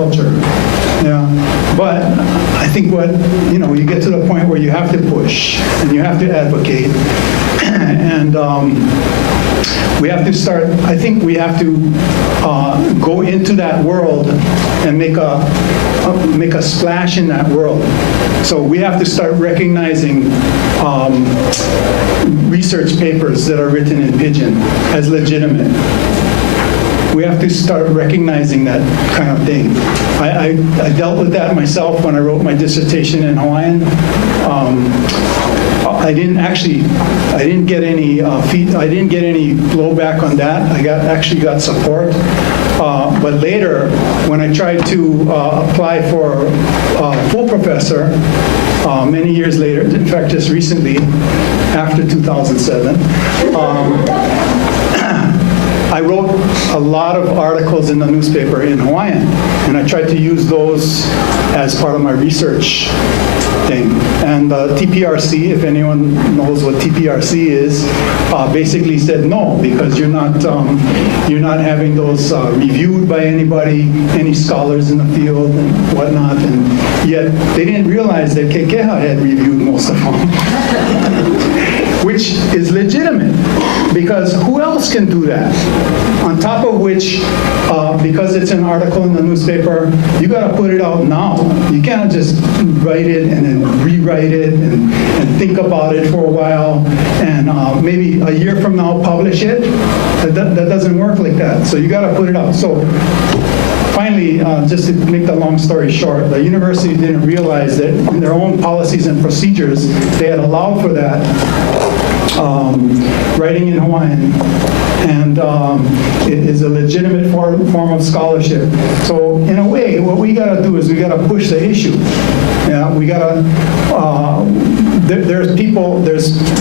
culture. Yeah, but I think you get to the point where you have to push and you have to advocate, and we have to start. I think we have to go into that world and make a splash in that world. So we have to start recognizing research papers that are written in Pidgin as legitimate. We have to start recognizing that kind of thing. I dealt with that myself when I wrote my dissertation in Hawaiian. I didn't get any blowback on that. I actually got support. But later, when I tried to apply for full professor, many years later, in fact, just recently, after 2007, I wrote a lot of articles in the newspaper in Hawaiian, and I tried to use those as part of my research thing. And TPRC, if anyone knows what TPRC is, basically said no, because you're not having those reviewed by anybody, any scholars in the field and whatnot, and yet they didn't realize that Kekeha had reviewed most of them. Which is legitimate, because who else can do that? On top of which, because it's an article in the newspaper, you got to put it out now. You can't just write it and then rewrite it and think about it for a while and maybe a year from now publish it. That doesn't work like that. So you got to put it out. So finally, just to make the long story short, the university didn't realize that in their own policies and procedures, they had allowed for that writing in Hawaiian, and it is a legitimate form of scholarship. So in a way, what we got to do is we got to push the issue. Yeah, we got to. There's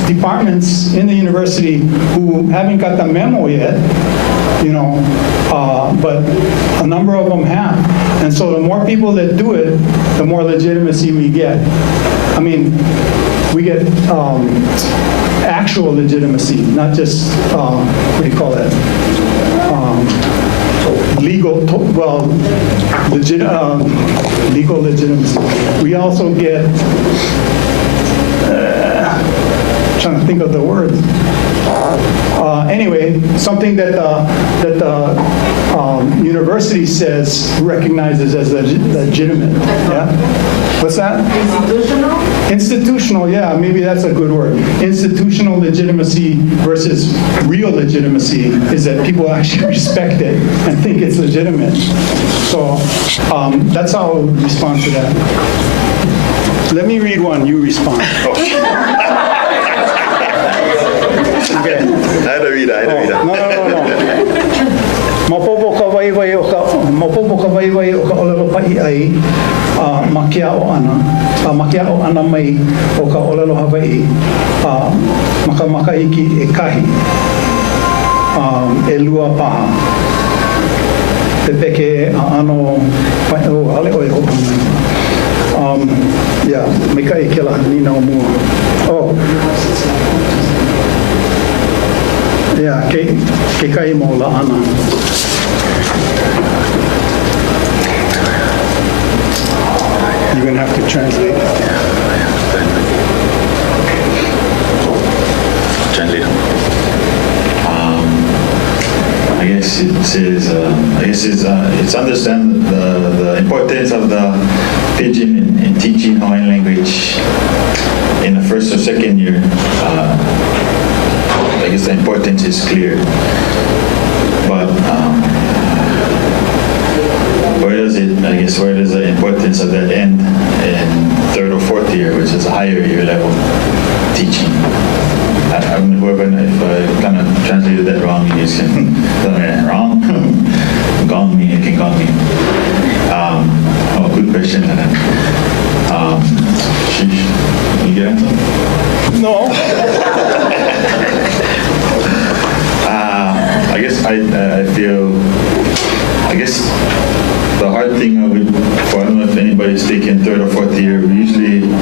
departments in the university who haven't got the memo yet, but a number of them have. And so the more people that do it, the more legitimacy we get. I mean, we get actual legitimacy, not just, what do you call that? Legal legitimacy. We also get, trying to think of the word. Anyway, something that the university says recognizes as legitimate. Yeah. What's that? Institutional? Institutional, yeah, maybe that's a good word. Institutional legitimacy versus real legitimacy is that people actually respect it and think it's legitimate. So that's how I would respond to that. Let me read one, you respond. Okay. I had to read it. No. Mapopo ka waiwai o ka olelo pai ai makiao ana mai o ka olelo Hawaii maka iki e kahi e lua paha te peke ano ale oi hopa mai yeah meka e kela nina o mua yeah ke kai mo la ana. You're going to have to translate. Translate. I guess it says. It's understand the importance of the Pidgin in teaching Hawaiian language in the first or second year. I guess the importance is clear, but. Where does the importance of that end in third or fourth year, which is a higher year level teaching? If I kind of translated that wrong, you guys can tell me wrong. Gong me. Good question. You get it? No. I guess the hard thing I don't know if anybody's taking third or fourth year, we usually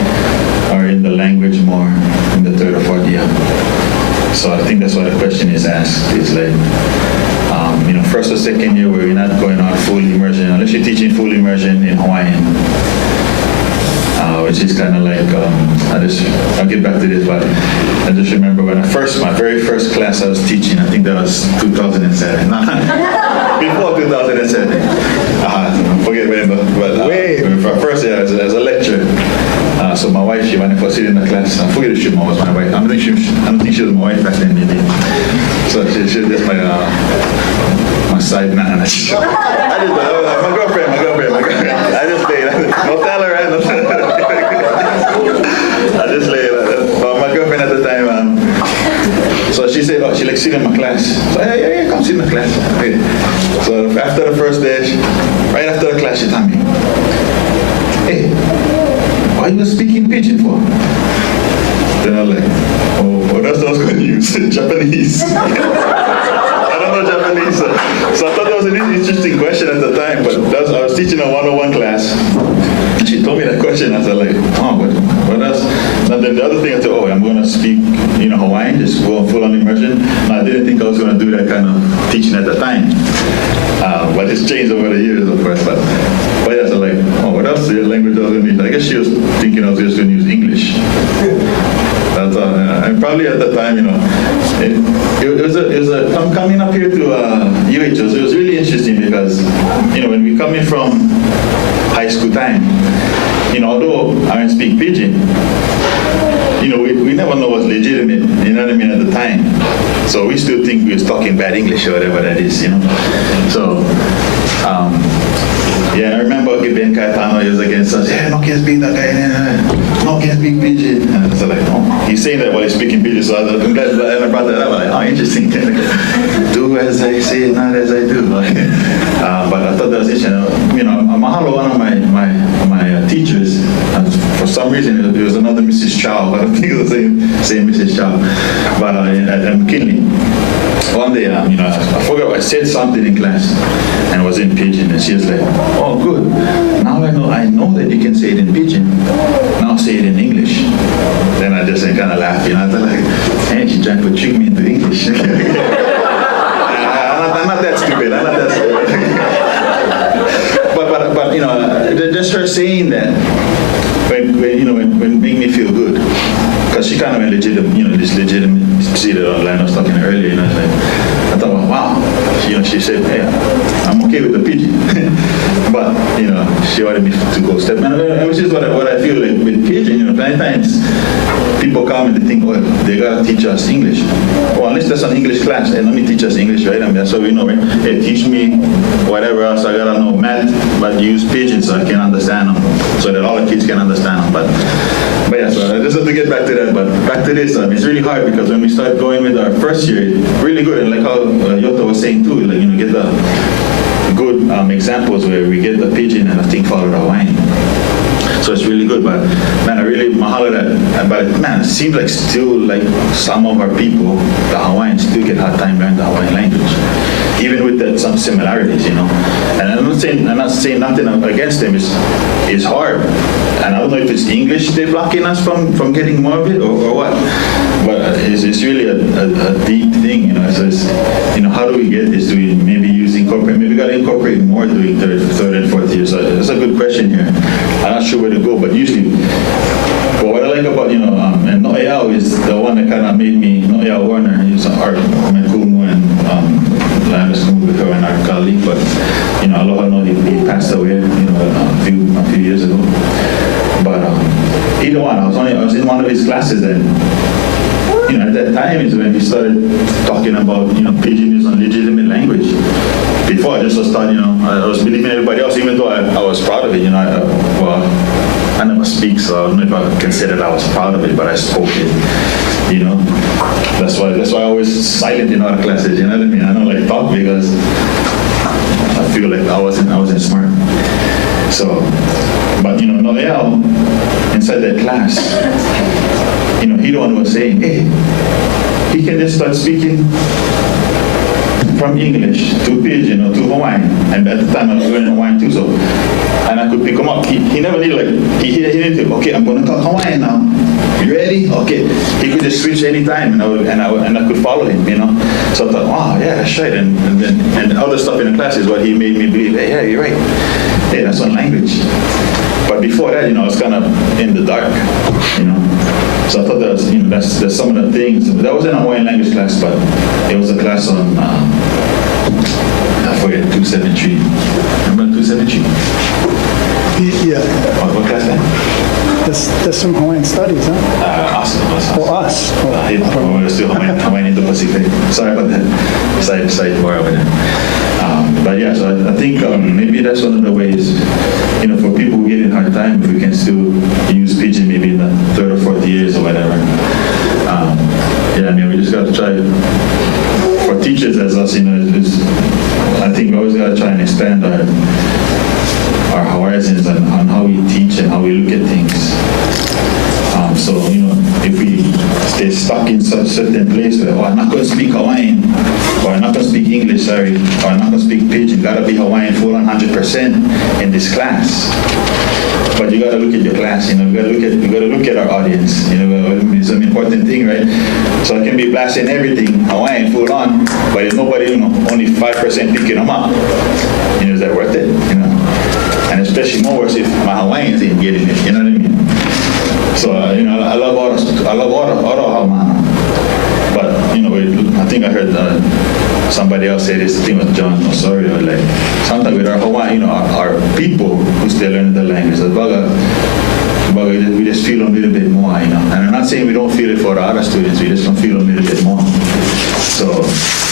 are in the language more in the third or fourth year. So I think that's why the question is asked, is like, first or second year where you're not going on full immersion, unless you're teaching full immersion in Hawaiian, which is kind of like, I'll get back to this, but I just remember when my very first class I was teaching, I think that was 2007. Before 2007. Forget when, but first year as a lecturer. So my wife, she went to sit in the class. I forget if she was my wife. I don't think she was my wife back then, maybe. So she was just my side man. I just my girlfriend. I just played. No tell her, right? I just played. My girlfriend at the time. So she said, she like sit in my class. So yeah, come sit in the class. Okay. So after the first day, right after the class, she told me, hey, why are you speaking pidgin for? Then I'm like, oh, that's what I was going to use, Japanese. I don't know Japanese. So I thought that was an interesting question at the time, but I was teaching a 101 class. And she told me that question. I was like, what else? And then the other thing I thought, I'm going to speak, Hawaiian, just go full on immersion. And I didn't think I was going to do that kind of teaching at the time. But it's changed over the years, of course. But yeah, so like, what else language I was going to use? I guess she was thinking I was just going to use English. That's all. And probably at the time, I'm coming up here to UH. It was really interesting because, when we come in from high school time, although I don't speak pidgin, we never know what's legitimate, you know what I mean, at the time. So we still think we was talking bad English or whatever that is, So, I remember Ben Kaitano was against us, no can speak that guy, no can speak pidgin. And so like, he's saying that while he's speaking pidgin, so I'm glad I brought that up. I'm like, interesting. Do as I say, not as I do. But I thought that was interesting. Mahalo, one of my teachers, for some reason it was another Mrs. Chow. I don't think it was the same Mrs. Chow, but at McKinley. One day, I forgot, I said something in class, and it was in pidgin, and she was like, oh, good. Now I know that you can say it in pidgin. Now say it in English. Then I just kind of laughed, I thought like, hey, she's trying to trick me into English. I'm not that stupid. But just her saying that, when made me feel good, because she kind of went legitimate. See that online I was talking earlier, I thought, wow. She said, hey, I'm okay with the pidgin, but she wanted me to go step, and which is what I feel like with pidgin. Many times people come and they think, well, they gotta teach us English. Well, unless there's an English class, and let me teach us English, right? And that's what we know, right? Hey, teach me whatever else I gotta know, math, but use pidgin so I can understand them, so that all the kids can understand them. But yeah, so I just have to get back to that. But back to this, it's really hard because when we start going with our first year, really good, and like how Yota was saying too, like get the good examples where we get the pidgin and I think follow the Hawaiian. So it's really good, but man, I really mahalo that. But man, it seems like still like some of our people, the Hawaiians, still get a hard time learning the Hawaiian language, even with some similarities, And I'm not saying nothing against them. It's hard, and I don't know if it's English they're blocking us from getting more of it or what. But it's really a deep thing, So it's, how do we get this? Do we maybe incorporate? Maybe we got to incorporate more doing third and fourth year. So that's a good question here. I'm not sure where to go, but usually, what I like about and No'eau is the one that kind of made me. No'eau Warner, he's an art Mekumu and Laiana Wong Kekeha and our colleague, but Aloha no, he passed away a few years ago. But either one, I was in one of his classes and. At that time is when he started talking about, pidgin is a legitimate language. Before I just was taught, I was believing everybody else, even though I was proud of it, I never speak, so I don't know if I can say that I was proud of it, but I spoke it, That's why I always silent in other classes, you know what I mean? I don't like talk because I feel like I wasn't smart. So, but Noel, inside that class, he the one was saying, hey, he can just start speaking from English to pidgin or to Hawaiian. And at the time I was learning Hawaiian too, and I could pick him up. He never needed he needed to, okay, I'm going to talk Hawaiian now. You ready? Okay. He could just switch anytime, and I could follow him, you know. So I thought, wow, yeah, that's right. And other stuff in the class is what he made me believe. Hey, yeah, you're right. Hey, that's one language. But before that, you know, I was kind of in the dark, you know. So I thought that was, you know, that's some of the things. That wasn't a Hawaiian language class, but it was a class on, I forget, 273. Remember 273? Yeah, What class that? that's from Hawaiian Studies, huh? Us. Oh, us. We're still Hawaiian Indo-Pacific. Sorry about that. Side bar over there. But yeah, so I think maybe that's one of the ways, you know, for people who get in hard time, if we can still use Pidgin maybe in the third or fourth years or whatever. Yeah, I mean, we just got to try, for teachers as us, you know, I think we always got to try and expand our horizons on how we teach and how we look at things. So, you know, if we stay stuck in such certain place where, I'm not going to speak Hawaiian, or I'm not going to speak English, sorry, or I'm not going to speak Pidgin, got to be Hawaiian full on 100% in this class. But you got to look at your class, you know, you got to look at our audience, you know, it's an important thing, right? So I can be blasting everything Hawaiian full on, but there's nobody, you know, only 5% picking them up. You know, is that worth it? You know, and especially more worse if my Hawaiians ain't getting it, you know what I mean? So, you know, I love all the Haumana. But, you know, I think I heard somebody else say this, I think it was John Osorio, like, sometimes with our Hawaiian, you know, our people who still learn the language, we just feel them a little bit more, you know. And I'm not saying we don't feel it for the other students, we just don't feel them a little bit more. So,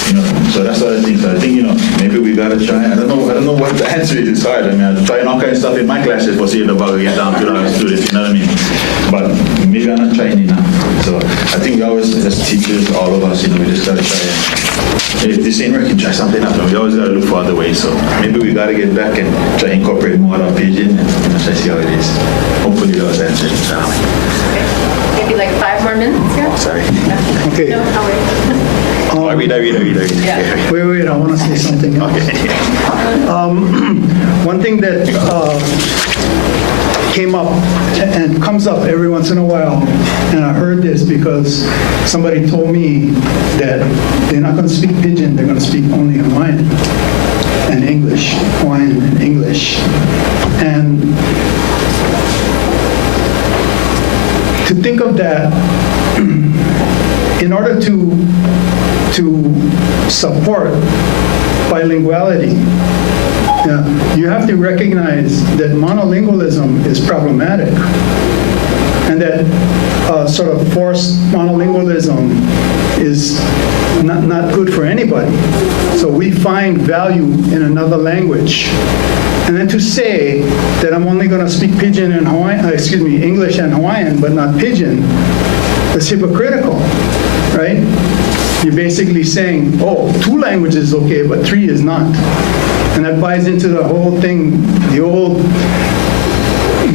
you know, so that's what I think. So I think, you know, maybe we gotta try. I don't know what the answer is. It's hard. I mean, I'm trying all kinds of stuff in my classes for see if the bug get down to our students. You know what I mean? But maybe I'm not trying enough. So I think we always, as teachers, all of us, you know, we just gotta try. If this ain't working, try something else. We always gotta look for other ways. So maybe we gotta get back and try to incorporate more of Pidgin and, you know, try to see how it is. Hopefully that was answered. Maybe like 5 more minutes, yeah? Oh, sorry. Okay. No, I'll wait. I read. Yeah. Wait, I want to say something else. Okay. One thing that came up and comes up every once in a while, and I heard this because somebody told me that they're not going to speak Pidgin, they're going to speak only Hawaiian and English, Hawaiian and English. And to think of that, in order to support bilinguality, you have to recognize that monolingualism is problematic, and that sort of forced monolingualism is not good for anybody. So we find value in another language. And then to say that I'm only going to speak Pidgin and Hawaiian, English and Hawaiian, but not Pidgin, is hypocritical, right? You're basically saying, 2 languages is okay, but 3 is not. And that buys into the whole thing, the old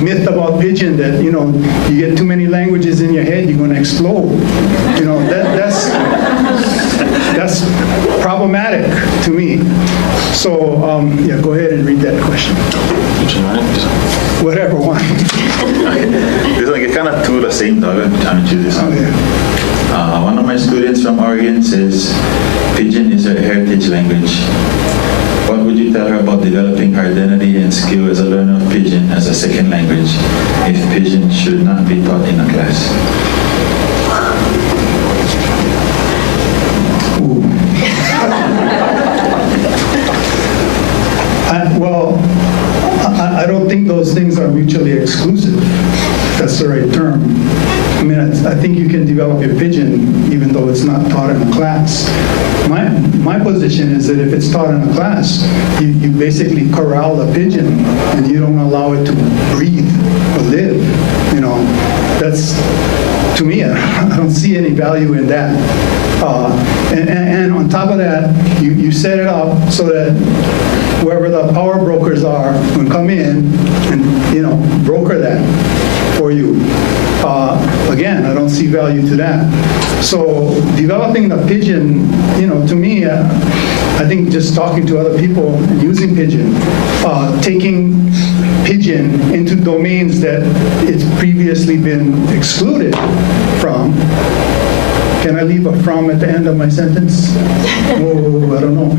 myth about Pidgin that, you know, you get too many languages in your head, you're going to explode. You know, that's problematic to me. So, yeah, go ahead and read that question. Whatever one. This one, it's kind of two of the same, though. I'm trying to choose this one. Okay. One of my students from Oregon says Pidgin is her heritage language. What would you tell her about developing her identity and skill as a learner of Pidgin as a second language if Pidgin should not be taught in a class? I don't think those things are mutually exclusive. That's the right term. I mean, I think you can develop your Pidgin even though it's not taught in a class. My position is that if it's taught in a class, you basically corral the Pidgin and you don't allow it to breathe or live. You know, that's, to me, I don't see any value in that. And on top of that, you set it up so that whoever the power brokers are will come in and, you know, broker that for you. Again, I don't see value to that. So developing the Pidgin, you know, to me, I think just talking to other people and using Pidgin, taking Pidgin into domains that it's previously been excluded from. Can I leave a from at the end of my sentence? Oh, I don't know.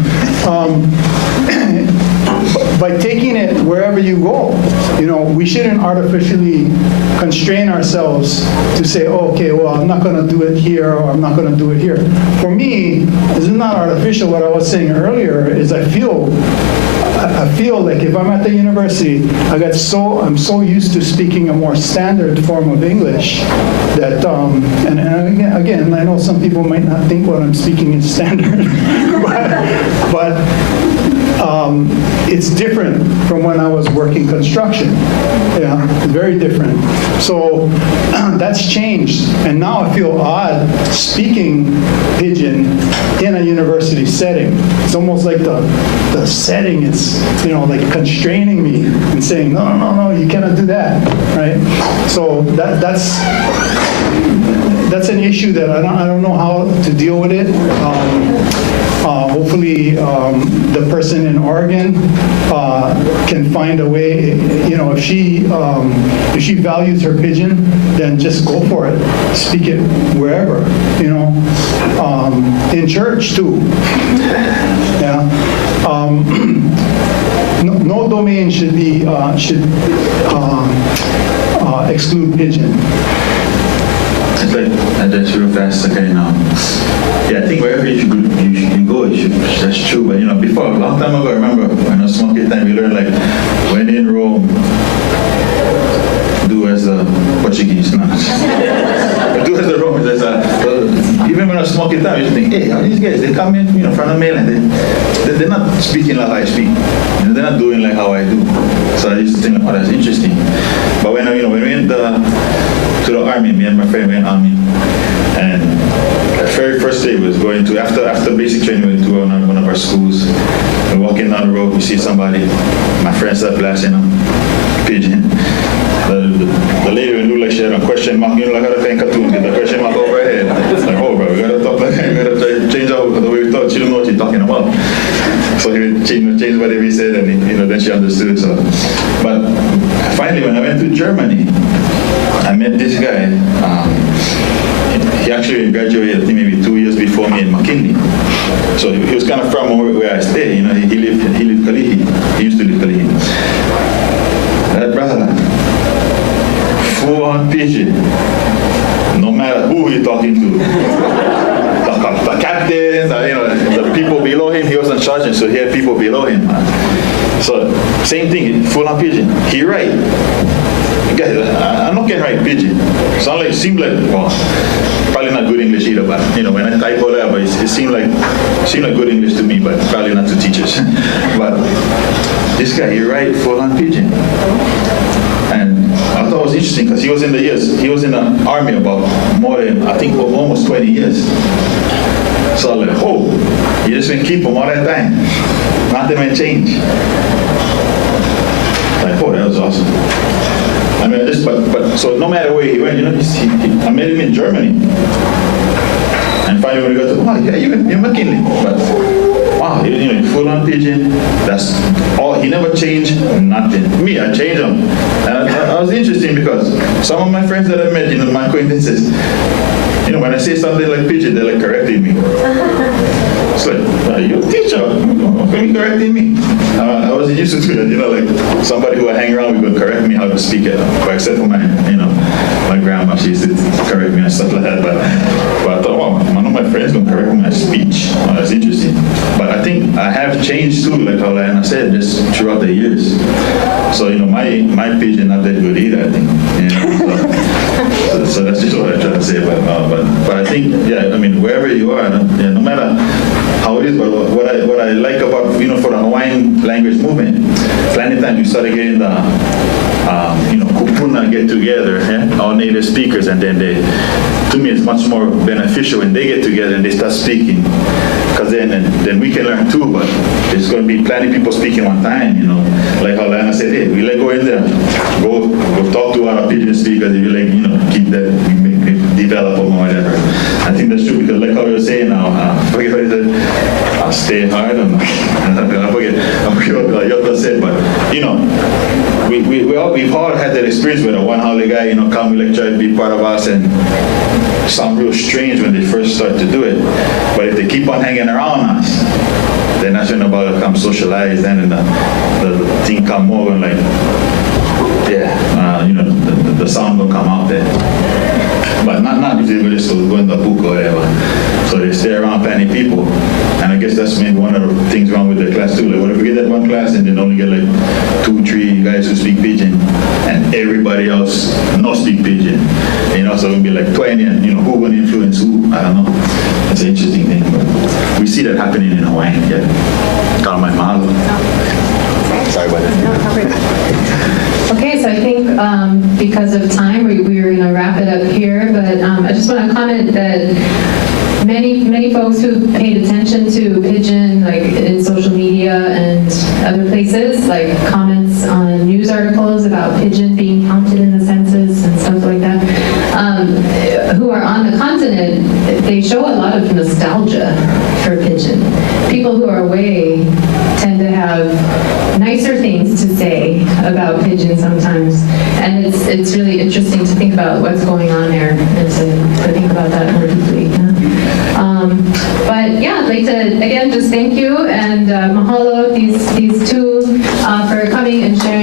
By taking it wherever you go, we shouldn't artificially constrain ourselves to say, oh, okay, well, I'm not going to do it here, or I'm not going to do it here. For me, this is not artificial. What I was saying earlier is I feel like if I'm at the university, I'm so used to speaking a more standard form of English that, and again, I know some people might not think what I'm speaking is standard, but it's different from when I was working construction. Yeah, very different. So that's changed, and now I feel odd speaking Pidgin in a university setting. It's almost like the setting is, like constraining me and saying, no, you cannot do that, right? So that's an issue that I don't know how to deal with it. Hopefully, the person in Oregon can find a way. If she values her Pidgin, then just go for it. Speak it wherever. In church too. Yeah. No domain should exclude Pidgin. I just real fast, okay, now. Yeah, I think wherever you go, that's true. But before, a long time ago, I remember when I was smoking time, we learned like, when in Rome, do as the Portuguese, no. Do as the Romans. Even when I was smoking time, I used to think, hey, how these guys, they come in, from the mainland, they're not speaking like I speak. They're not doing like how I do. So I used to think, oh, that's interesting. But when we went to the army, me and my friend went army, and the very first day was going to, after basic training, we went to one of our schools. We're walking down the road, we see somebody, my friend started blasting them, Pidgin. The lady would look like she had a question mark, like how the cartoon get the question mark over her head. It's like, oh, bro, we gotta talk like that, we gotta try to change the way we thought. She didn't know what you're talking about. So he would change whatever he said, and then she understood. So, but finally, when I went to Germany, I met this guy. He actually graduated, I think maybe 2 years before me in McKinley. So he was kind of from where I stay. He lived Kalihi. He used to live Kalihi. That brother, full on Pidgin. No matter who he's talking to. The captains, the people below him, he wasn't charging, so he had people below him. So same thing, full on Pidgin. He right. Guys, I'm not getting right Pidgin. Seemed like, well, probably not good English either, but when I type all that, but it seemed like good English to me, but probably not to teachers. But this guy, he right full on Pidgin. And I thought it was interesting because he was in the army about more than, I think, almost 20 years. So I was like, oh, you just been keep him all that time. Nothing may change. Like, oh, that was awesome. I mean, but so no matter where he went, I met him in Germany. And finally when we got to, oh, yeah, you're McKinley. But wow, full on Pidgin. That's all. He never changed nothing. Me, I changed him. And I was interesting because some of my friends that I met, my acquaintances, when I say something like Pidgin, they're like correcting me. It's like, you're a teacher. How can you correcting me? I wasn't used to it. Like somebody who I hang around with would correct me how to speak it. Except for my grandma, she used to correct me and stuff like that. But I thought, wow, none of my friends don't correct my speech. Oh, that's interesting. But I think I have changed too, like how Laiana said, just throughout the years. So my Pidgin not that good either, I think. So that's just what I try to say. But I think, wherever you are, no matter how it is, but what I like about, for the Hawaiian language movement, anytime you start getting the, kupuna get together, all native speakers, and then to me it's much more beneficial when they get together and they start speaking, because then we can learn too, but there's going to be plenty of people speaking one time, like how Laiana said, hey, we go in there, go talk to our Pidgin speakers, if you keep that, develop them or whatever. I think that's true, because like how you were saying now, I forget what he said, stay hard, I forget what Yotta said, but we've all had that experience where the one holiday guy, come, we like try to be part of us, and it sounds real strange when they first start to do it. But if they keep on hanging around us, then that's when the ball come socialized, then the thing come more and like, the sound will come out there. But not if they really just go in the book or whatever. So they stay around plenty people. And I guess that's maybe one of the things wrong with the class too. Like, what if we get that one class and then only get like 2-3 guys who speak Pidgin and everybody else not speak Pidgin? So it'll be like 20 and who will influence who? I don't know. That's an interesting thing. But we see that happening in Hawaii. Yeah. Call my mahalo. Sorry about that. Okay, so I think because of time, we're going to wrap it up here, but I just want to comment that many folks who paid attention to Pidgin, like in social media and other places, like comments on news articles about Pidgin being counted in the census and stuff like that, who are on the continent, they show a lot of nostalgia for Pidgin. People who are away tend to have nicer things to say about Pidgin sometimes, and it's really interesting to think about what's going on there and to think about that more deeply. But yeah, I'd like to again just thank you and mahalo these two for coming and sharing